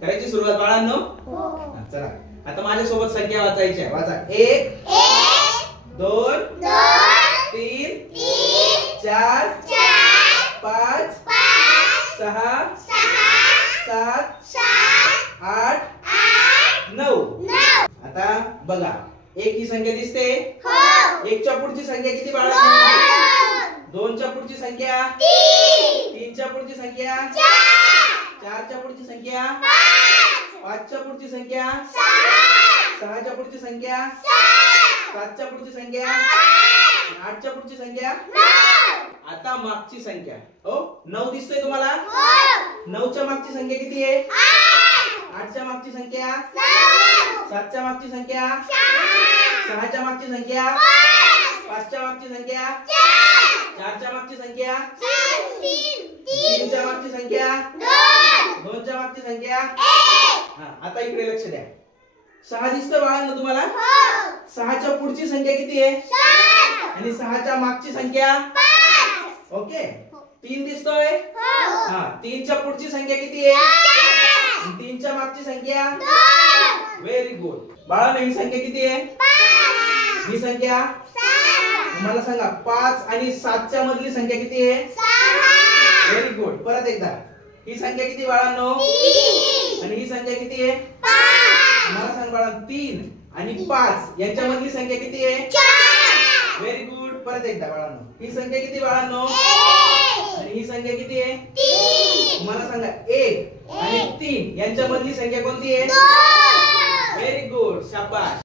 करायची सुरुवात बाळांनो? चला आता माझ्यासोबत संख्या वाचायच्या. वाचा. 1 2 3 4 5 6 7 8 9. आता बघा, 1 ही संख्या दिसते. 1 च्या पुढची संख्या किती बाळांनो? 2 च्या पुढची संख्या 3 च्या पुढची संख्या 4 च्या पुढची संख्या 5 च्या पुढची संख्या 6 च्या पुढची संख्या 7 च्या पुढची संख्या 8 च्या पुढची संख्या. आता मागची संख्या. हो, 9 दिसतोय तुम्हाला? 9 च्या मागची संख्या किती आहे? 8 च्या मागची संख्या 7 च्या मागची संख्या 6 च्या मागची संख्या 5 च्या मागची संख्या 4 च्या मागची संख्या 3 च्या मागची संख्या 2 च्या मागची संख्या. आता इकडे लक्ष द्या. 6 दिसतं बाळांनो तुम्हाला? 6 च्या पुढची संख्या किती आहे? आणि 6 च्या मागची संख्या? ओके. 3 दिसतोय? 3 च्या पुढची संख्या किती आहे? 3 च्या मागची संख्या? Very good. बाळांनो ही संख्या किती आहे? ही संख्या? मला सांगा, 5 आणि 7 च्या मधली संख्या किती आहे? Very good. परत एकदा, ही संख्या किती बाळांनो? आणि ही संख्या किती आहे? मला सांग बाळा, 3 आणि 5 यांच्या मधली संख्या किती आहे? Very good. परत एकदा बाळांनो, ही संख्या किती बाळांनो? आणि ही संख्या किती आहे? मला सांगा, 1 आणि 3 यांच्या मधली संख्या कोणती आहे? Very good. शाबास.